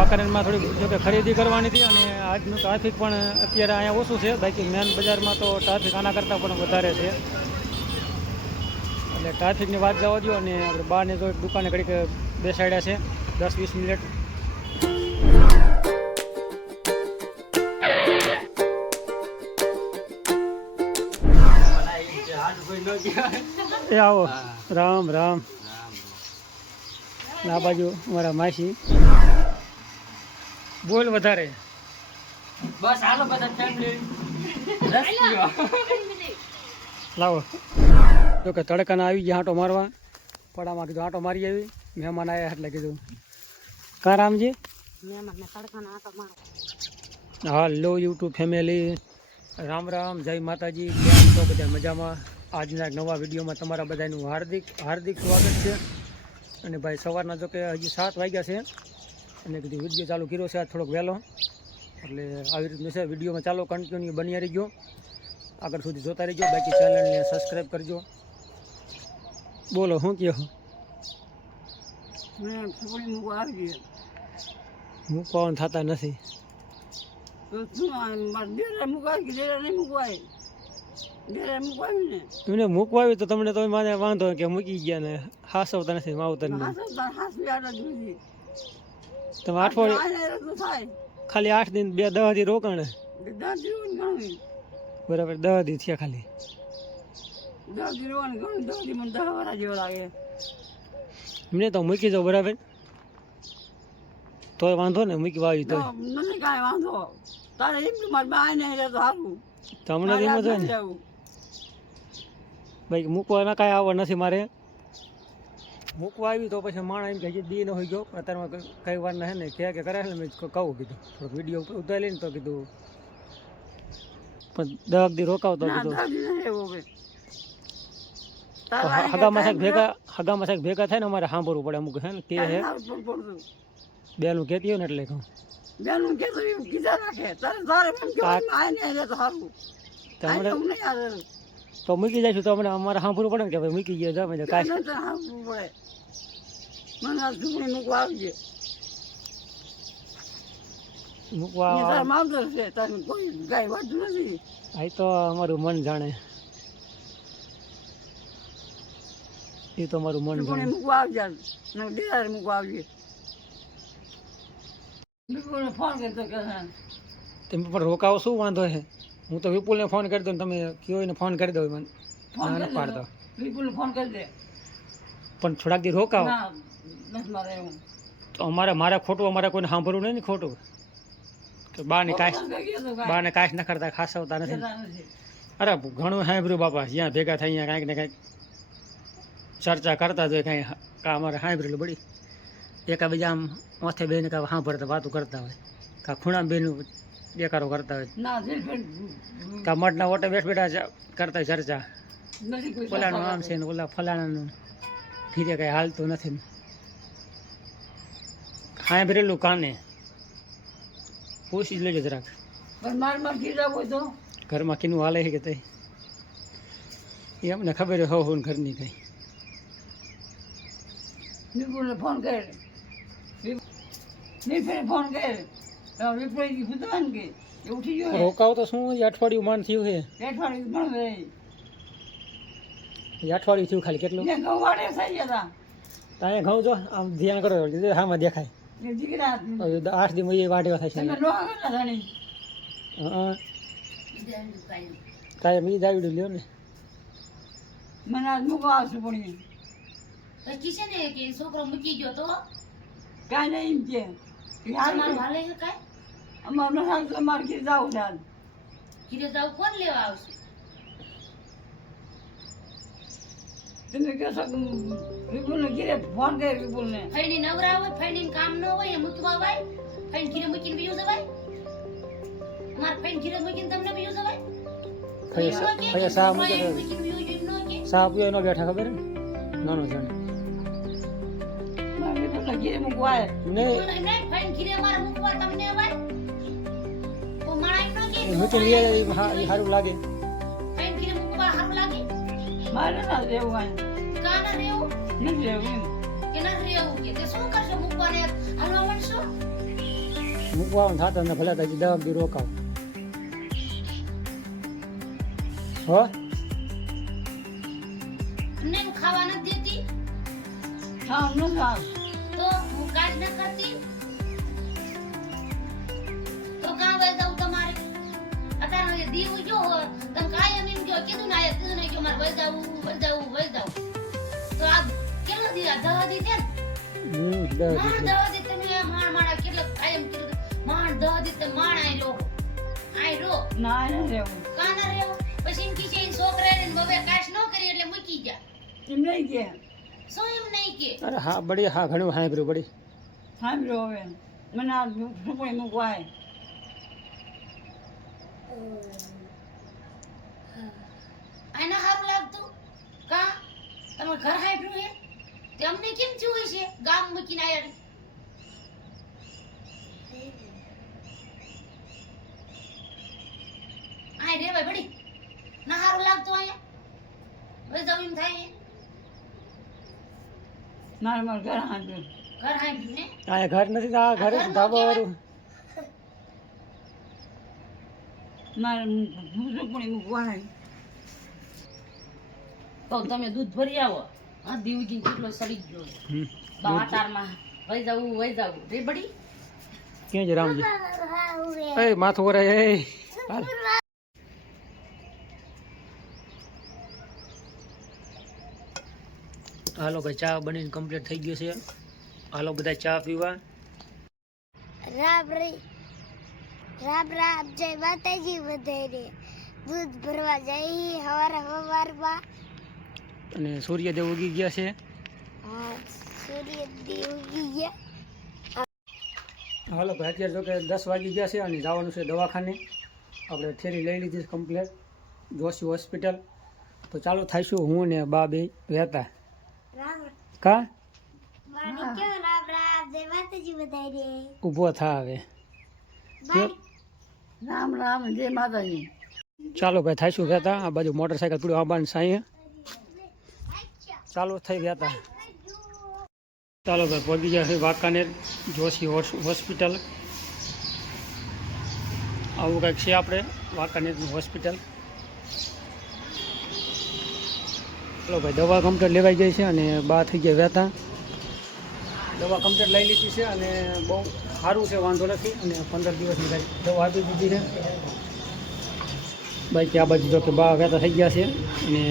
વાંકાનેરમાં થોડી જોકે ખરીદી કરવાની હતી અને આજનું ટ્રાફિક પણ અત્યારે અહીંયા ઓછું છે. બાકી મેન બજારમાં તો ટ્રાફિક આના કરતાં પણ વધારે છે. એટલે ટ્રાફિકની વાત જવા દો અને આપણે બહારને તો એક દુકાને ઘડીક બેસાડ્યા છે 10-20 મિનિટ. એ આવો રામ રામ. આ બાજુ અમારા માસી બોલ વધારે બસ હાલો બધા ફેમિલી લાવો. જો કે તડકાના આવી ગયા આંટો મારવા પડામાં કીધું આંટો મારી આવી. મહેમાન આવ્યા એટલે કીધું કા રામજી હાલો યુટ્યુબ ફેમિલી રામ રામ જય માતાજી. કેમ છો બધા મજામાં? આજના એક નવા વિડીયોમાં તમારા બધાનું હાર્દિક હાર્દિક સ્વાગત છે. અને ભાઈ સવારના જો કે હજી 7 વાગ્યા છે અને કીધું વિડીયો ચાલુ કર્યો છે આજ થોડોક વહેલો. એટલે આવી રીતનું છે વિડીયોમાં ચાલો કન્ટિન્યુ બન્યા રહીજો, આગળ સુધી જોતા રહીજો. બાકી ચેનલને સબસ્ક્રાઈબ કરજો. બોલો શું કહો? મૂકવાનું થતા નથી. એમને મૂકવા આવ્યું તો તમને તો માને વાંધો કે મૂકી ગયા ને હાસવતા નથી માવતર ને. તમે અઠવાડિયે ખાલી 8 દિન 10 દી રોકાણ બરાબર 10 દી થયા ખાલી. એમને તો મૂકી જાવ બરાબર તોય વાંધો ને મૂકી વાવી તો તમને એમ જ હોય ને ભાઈ. મૂકવાના કાંઈ આવવા નથી મારે. મૂકવા આવી તો પછી માણસ એમ કે હજી દી ન હોય ગયો અત્યારમાં કઈ વાર ના હે ને કે કરે છે મેં કહું કીધું થોડોક વિડીયો ઉતારી લઈને તો કીધું પણ 10 દી રોકાવતો કીધું. હગામાં સાહેબ ભેગા થાય ને અમારે સાંભળવું પડે અમુક હે ને કે હે બેનું કહેતી હોય ને એટલે કહું તો મૂકી જઈશું તો અમને અમારે સાંભળવું પડે ને કે ભાઈ મૂકી ગયા જાવ મૂકવા આ તો અમારું મન જાણે. એ તો અમારું મન જાણે. તમે પણ રોકાવો શું વાંધો છે? હું તો વિપુલને ફોન કરી દઉં તમે કયો એને ફોન કરી દો મને ના પાડતો. વિપુલને ફોન કરી દે પણ થોડાક દી રોકાવો તો મારે ખોટું અમારે કોઈને સાંભળવું નહીં ને ખોટું કે બાને કાંઈ ન કરતા ખાસ આવતા નથી. અરે ઘણું સાંભળ્યું બાપા જ્યાં ભેગા થાય અહીંયા કાંઈક ને કાંઈક ચર્ચા કરતા જ હોય કાંઈ કાં અમારે સાંભળેલું બળી એકાબીજા આમ માથે બેને કાં સાંભળતા વાતો કરતા હોય કાં ખૂણા બેનું બેકારો કરતા હોય કાં મઠના ઓટે બેઠા કરતા હોય ચર્ચા. ઓલાનું આમ છે ને ઓલા ફલાણાનું ધીરે કાંઈ હાલતું નથી. સાંભળેલું કાને પૂછી જ લેજો જરાક ઘરમાં કીનું હાલે છે કે તે એમને ખબર હો હું ઘરની કઈ. વિપુલને ફોન કર ફોન કર રોકાવ તો શું અઠવાડિયું માંડ થયું છે. અઠવાડિયું થયું ખાલી કેટલું ત્યાં ઘઉં જો આમ ધ્યાન કરો હામાં દેખાય 8 દી વાઢવા થાય છે. કાંઈ મી દાવીડું લ્યો ને મને આજ મૂકવા આવશે પણ છે ને કે છોકરો મૂકી ગયો તો કાંઈ નહીં કે તમારું હાલે છે કાંઈ અમારે ઘેર જાવું છે ઘીરે જાવ કોણ લેવા આવશે? તમે કહેશો વિપુલને ઘેરે ફોન કર વિપુલને ફઈની નવરા હોય ફઈની કામ ન હોય મૂકવા હોય ફઈન ઘીરે મૂકીને બીજું જવાય? અમાર ફઈન ઘીરે મૂકીને તમને બીજું જવાય? સાહ પીવો એનો બેઠા ખબર ને નાનો જાણે ઘેરે મૂકવા સારું લાગે. મારે ના રહેવું નથી રહેવું મૂકવા થતો ને ભલે હજી 10 દી રોકાવ હો અમને હું ખાવા નથી દેતી હા ન ખાવ તો હું કાજ ન કરતી તો કાં વઈ જાઉં તમારે અત્યારે દીવ જો તમે કાયમ એમ કહો કીધું ને આયા કીધું નહીં કે મારે વઈ જાવું તો આ કેટલો દી આ 10 દી છે ને માણ 10 દી તમે માણ માણા કેટલો કાયમ કીધું માણ 10 દી તમે માણ આઈ રો ના ન રહેવું કાના રેવો પછી એમ કી છે છોકરાને બબે કાશ ન કરી એટલે મૂકી જા એમ નહીં કે શું એમ નહીં કે અરે હા બડી હા ઘણું સાંભળ્યું બડી સાંભળો હવે મને આ છોકરી મૂકવાય આને હારું લાગતું કા તમે ઘર હાંભળ્યું હે તે અમને કેમ થયું હશે ગામ મૂકીને આયા આય રે ભાઈ બડી ના હારું લાગતું અહીંયા હવે જમીન થાય મારે મારું ઘર હાંભળ્યું ઘર હાંભળ્યું ને આ ઘર નથી આ ઘરે ધાબા વાળું મારે છોકરી મૂકવાય તો તમે દૂધ ભરી આવો આ દીવજી કેટલો સડી ગયો બાટારમાં વઈ જાવું રે બડી ક્યાં છે રામજી એ માથું વરાય એ હાલ. હાલો ભાઈ ચા બનીને કમ્પ્લીટ થઈ ગયો છે હાલો બધા ચા પીવા રામ રામ જય માતાજી વધારે દૂધ ભરવા જઈ હવારમાં અને સૂર્યદેવ ઉગી ગયા છે સૂર્યદેવ ઉગી ગયા હાલો ભાઈ અત્યારે જો કે 10 વાગી ગયા છે અને જવાનું છે દવાખાને આપણે થેરી લઈ લીધી છે કમ્પ્લીટ જોશી હોસ્પિટલ તો ચાલુ થાઈશું હું ને બા બે વહેતા રામ કા મારી કેવો રામ જય માતાજી વધારે ઊભો થા હવે રામ રામ જય માતાજી ચાલો ભાઈ થાઈશું વહેતા આ બાજુ મોટરસાઇકલ પડ્યું આબાન સાંઈએ ચાલુ થઈ વહેતા ચાલો ભાઈ પહોંચી ગયા છે વાંકાનેર જોશી હોસ્પિટલ આવું કંઈક છે આપણે વાંકાનેરનું હોસ્પિટલ ચાલો ભાઈ દવા કમ્પ્લીટ લેવાઈ ગઈ છે અને બા થઈ ગયા વહેતા દવા કમ્પ્લીટ લઈ લીધી છે અને બહુ સારું છે વાંધો નથી અને 15 દિવસની કાંઈ દવા આપી દીધી છે બાકી આ બાજુ જો કે બા વહેતા થઈ ગયા છે અને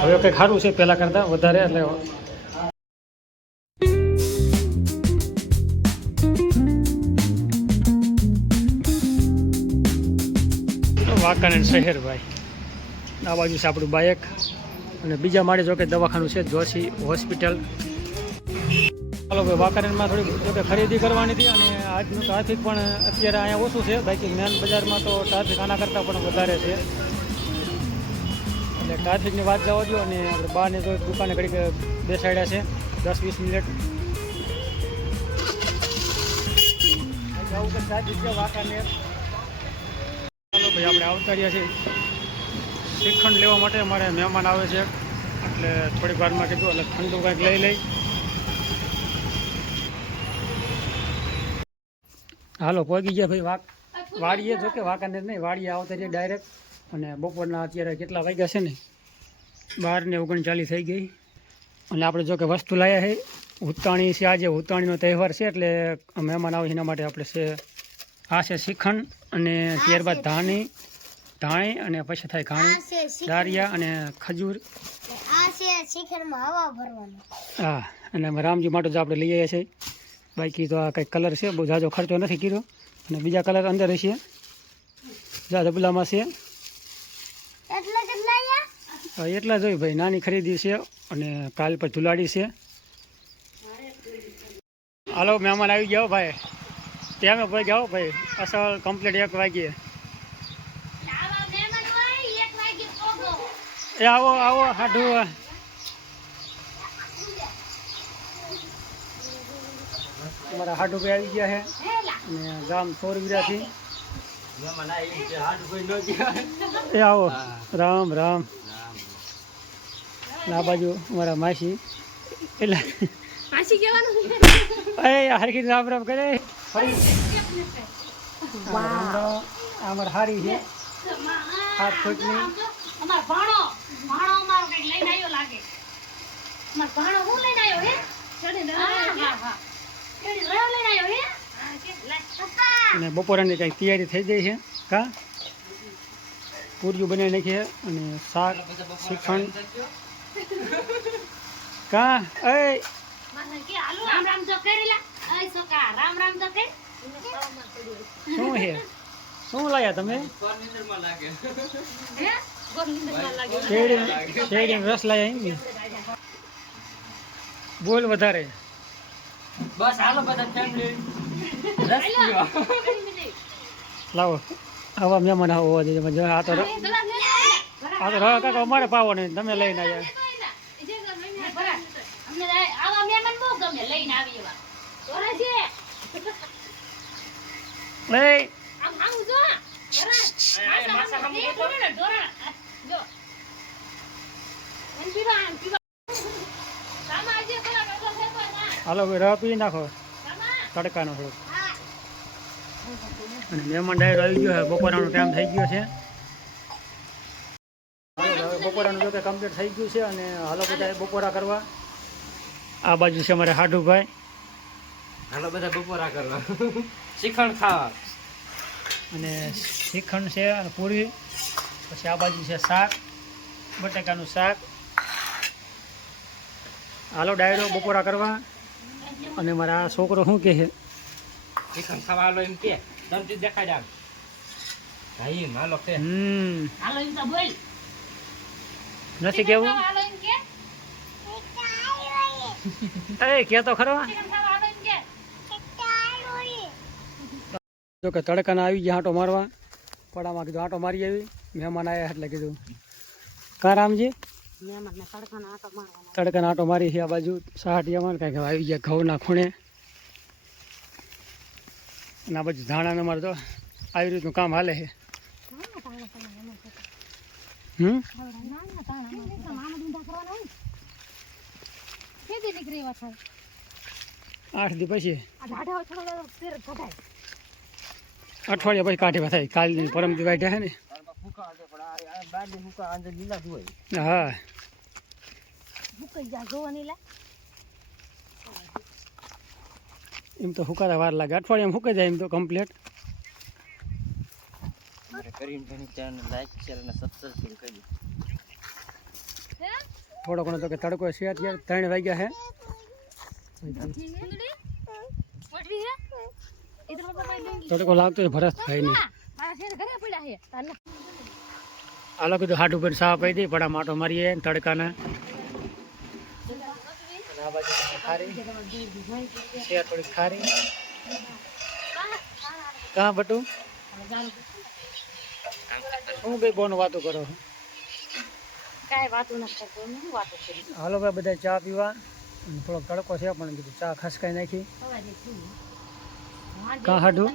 હવે કંઈક સારું છે પહેલાં કરતાં વધારે એટલે વાંકાનેર શહેર ભાઈ આ બાજુ છે આપણું બાઇક અને બીજા માળે જો કે દવાખાનું છે જોશી હોસ્પિટલ ચાલો ભાઈ વાંકાનેરમાં થોડીક જો કે ખરીદી કરવાની હતી અને આજનું ટ્રાફિક પણ અત્યારે અહીંયા ઓછું છે બાકી મેન બજારમાં તો ટ્રાફિક આના કરતાં પણ વધારે છે એટલે ટ્રાફિકની વાત જવા દો અને આપણે બહારને તો દુકાને ઘડીક બેસાડ્યા છે 10-20 મિનિટ જવું કે ટ્રાફિક છે વાંકાનેર ચાલો ભાઈ આપણે આવતા રહ્યા છીએ શ્રીખંડ લેવા માટે અમારે મહેમાન આવે છે એટલે થોડીક વારમાં કીધું એટલે ઠંડુ કંઈક લઈ લઈ હાલો પહોંચી ગયા ભાઈ વાડીએ જો કે વાંકાનેર નહીં વાડીએ આવતા રહીએ ડાયરેક્ટ અને બપોરના અત્યારે કેટલા વાગ્યા છે ને 12:39 થઈ ગઈ અને આપણે જો કે વસ્તુ લાવ્યા છે ઉત્તાણી છે આજે ઉત્તાણીનો તહેવાર છે એટલે મહેમાન આવે એના માટે આપણે છે આ છે શ્રીખંડ અને ત્યારબાદ ધાણી અને પછી થાય ઘાણી દારિયા અને ખજૂર આ છે શિખરમાં હવા ભરવાનો હા અને રામજી માટે જ આપણે લઈ આવ્યા છીએ બાકી તો આ કંઈક કલર છે બહુ ઝાઝો ખર્ચો નથી કર્યો અને બીજા કલર અંદર છે જા ડબલામાં છે એટલે કેટલા એટલા જ હોય ભાઈ નાની ખરીદી છે અને કાલ પર ધુલાડી છે હાલો મહેમાન આવી જાઓ ભાઈ ત્યાં ભાઈ જાઓ ભાઈ અસલ કમ્પ્લીટ 1 વાગ્યે એ આવો હાડું તમારા હાડું ભાઈ આવી ગયા છે અને ગામ સોરવીરાથી એ આવો રામ રામ આ બાજુ અમારા માસી એટલે એ હરખી રામ રામ કરે ફરી આ અમારે હારી છે 7 ફૂટની. અમાર ભાણો અમારો કઈક લઈને આવ્યો લાગે. અમાર ભાણો હું લઈને આવ્યો હે? હા. કેડી રવ લઈને આવ્યો હે? હા કે પપ્પા. અને બપોરાની કંઈક તૈયારી થઈ ગઈ છે. કા પૂરીઓ બનાવી નાખી છે અને શાક શ્રીખંડ. કા એ મને કે હાલો રામ રામ તો કરેલા. અય સોકા રામ રામ તો કે. શું છે? શું લાયા તમે? હે? ગોરનિંદરમાં લાગ્યો. શેરડી રસ લાયા એમ ને? બોલ વધારે. બસ હાલો બધા ફેમિલી રસ પીવા. લાવો આવા મહેમાન હોવા જોઈએ. આ તો કાકા અમારે પાવો નહીં, તમે લઈને આવ્યા. અમને આવા મહેમાન બહુ ગમે લઈને આવી એવા. તોરા છે. લઈ આમ આમ જો. માસા હમ તો ને ડોરા. જો. એમ પીવા. સામા આજે પેલા બેઠો છે તો ના. હાલો રહ પી નાખો સામા. તડકાનો થોડો. અને મહેમાન ડાયરો આવી ગયો છે. બપોરાનો ટાઈમ થઈ ગયો છે. હાલો હવે બપોરાનું જો કે કમ્પ્લીટ થઈ ગયું છે અને હાલો બધા બપોરા કરવા. આ બાજુ છે અમારે હાડુભાઈ. હાલો બધા બપોરા કરવા શ્રીખંડ ખાવા. અને શ્રીખંડ છે અને પૂરી. પછી આ બાજુ છે શાક, બટાકાનું શાક. હાલો ડાયરો બપોરા કરવા. અને મારા આ છોકરો શું કહે છે? શ્રીખંડ ખાવા હાલો એમ કે તમથી દેખાય આમ. ભાઈ હાલો કે હાલો એમ તો બોલ. નથી કેવું? હાલો એમ કે. એ કે તો ખરો. હાલો એમ કે. જો કે તડકાના આવી ગયા આંટો મારવા. પડામાં કીધું આંટો મારી આવી. મહેમાન આવ્યા એટલે કીધું કા રામજી તડકાના આંટો મારી છે. આ બાજુ સહાટીયામાં કાંઈક આવી ગયા ઘઉંના ખૂણે. અને આ બાજુ ધાણાને અમારે તો આવી રીતનું કામ હાલે છે. 8 દી પછી અઠવાડિયા પછી કાઢી થાય. કાલની પરમથી કાઢ્યા છે ને. હા એમ તો સુકાતા વાર લાગે. અઠવાડિયામાં સુકાઈ જાય એમ તો કમ્પ્લીટ. થોડો ઘણો તો કે તડકો છે. અત્યારે 3 વાગ્યા છે. તડકો લાગતો ભરત થાય નહીં. હાલો કીધું હાટ ઉપર સાફ આપી દઈ. પડા માટો મારીએ તડકાના. આ બાજુ ખારી છે, થોડીક ખારી. કાં બટુ હું ભાઈ બોન વાતો કરો? હાલો ભાઈ બધા ચા પીવા. થોડોક તડકો છે પણ કીધું ચા ખસકાઈ નાખી. કાં હાડું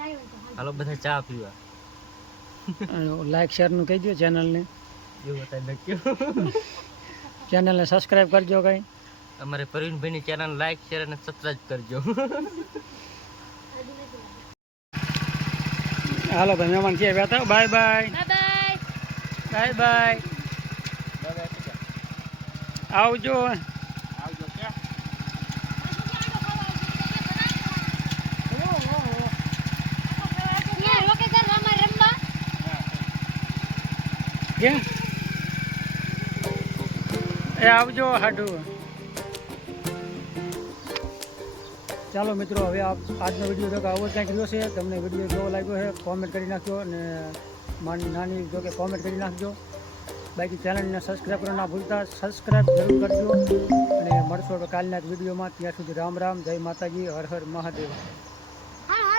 હાલો બધા ચા પીવા. લાઈક શેર નું કહી દો ચેનલને. ચેનલને સબસ્ક્રાઈબ કરજો. કઈ અમારે પ્રવીણભાઈની ચેનલ લાઈક શેર અને સબસ્ક્રાઇબ કરજો. હાલો ભાઈ મહેમાન છે બેઠા. Bye bye bye bye. આવજો. કેમ એ આવજો હાડું. ચાલો મિત્રો હવે આજનો વિડીયો જો કે આવો કંઈક રહ્યો છે. તમને વિડીયો કેવો લાગ્યો છે કોમેન્ટ કરી નાખજો. અને નાની જો કે કોમેન્ટ કરી નાખજો. બાકી ચેનલને સબસ્ક્રાઈબ કરવા ના ભૂલતા. સબસ્ક્રાઈબ જરૂર કરજો. અને મળશો કાલના એક વિડીયોમાં. ત્યાં સુધી રામ રામ, જય માતાજી, હર હર મહાદેવ.